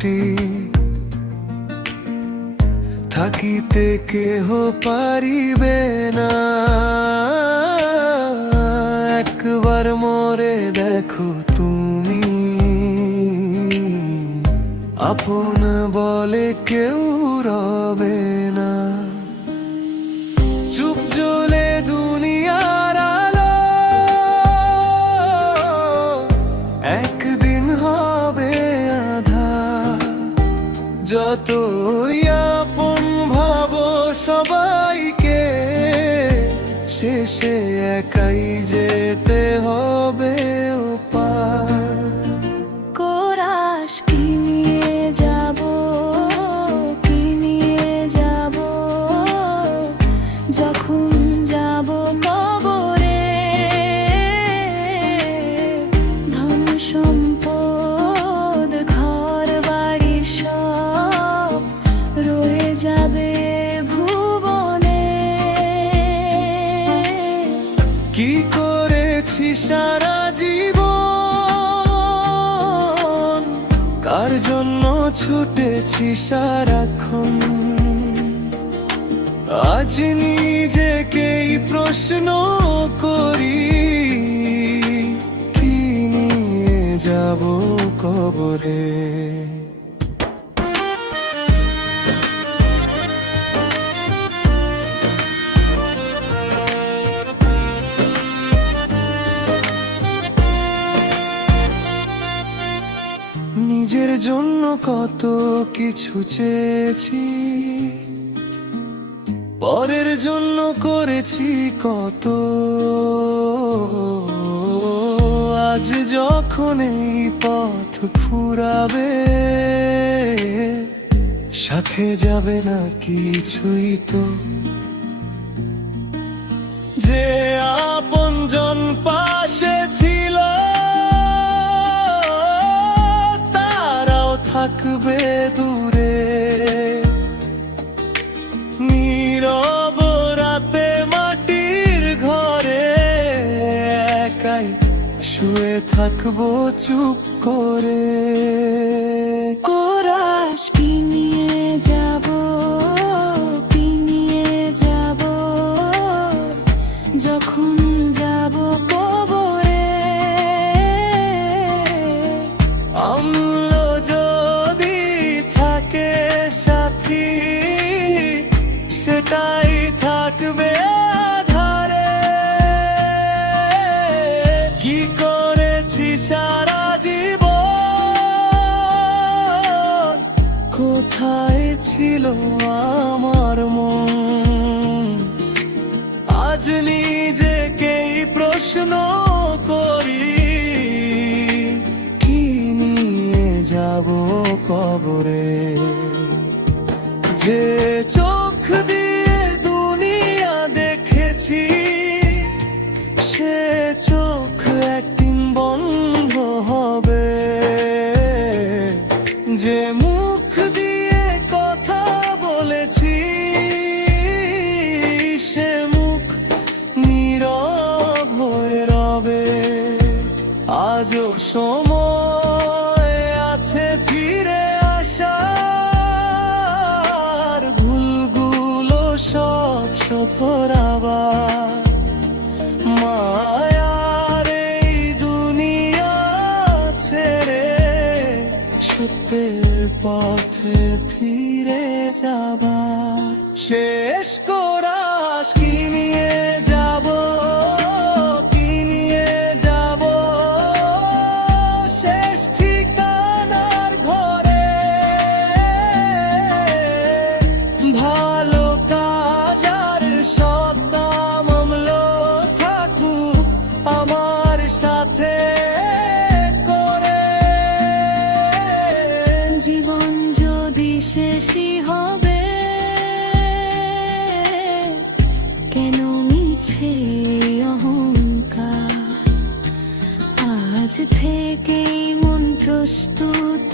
মাটি, থাকিতে কেহ পারিবে না। একবার মোরে দেখো তুমি, আপন বলে কেউ রবে না। চুপ জ্বলে দুনিয়ার আলো, একদিন হবে আঁধার। যতই আপন ভাবো সবাইকে, শেষে একাই যেতে হবে ওপার। কোরাস কি নিয়ে যাব, কি নিয়ে যাব, যখন যাব কবরে। ধন সম্পদ ঘর বাড়ি সব রয়ে যাবে ভুবনে। কি করেছি সারা জীবন, কার জন্য ছুটেছি সারাক্ষণ। আজ নিজেকেই প্রশ্ন করি, কি নিয়ে যাব কবরে। নিজের জন্য কত কিছু চেয়েছি, পরের জন্য করেছি কত। আজ যখন এই পথ ফুরাবে, সাথে যাবে না কিছুই তো। যে আপনজন পাশে ছিল, থাকবে দূরে। নীরব রাতে মাটির ঘরে, একাই শুয়ে থাকবো চুপ করে। কোরাস কি নিয়ে যাব, কি নিয়ে যাব, যখন যাব কবরে। অম্ল যদি থাকে সাথী, সেটাই থাকবে আধারে। কি করেছি সারা জীবন, কোথায় ছিল আমার মন। আজ নিজেকেই প্রশ্ন করি, কি নিয়ে যাব কবরে। যে চোখ দিয়ে দুনিয়া দেখেছি, সে চোখ একদিন বন্ধ হবে। যে মুখ দিয়ে কথা বলেছি, সে মুখ নীরব হয়ে রবে। আজও সময় আছে ফিরে আসার, ভুলগুলো সব শোধরাবার। মায়ার এই দুনিয়া ছেড়ে, সত্যের পথে ফিরে যাবার। শেষ কোরাস কি নিয়ে যাব, কি নিয়ে যাব, শেষ ঠিকানার ঘরে। ভালো কাজ আর সত্তা মামল থাকুক আমার সাথে করে। জীবন যদি শেষই হবে, কেন মিছে অহংকার। আজ থেকেই মন প্রস্তুত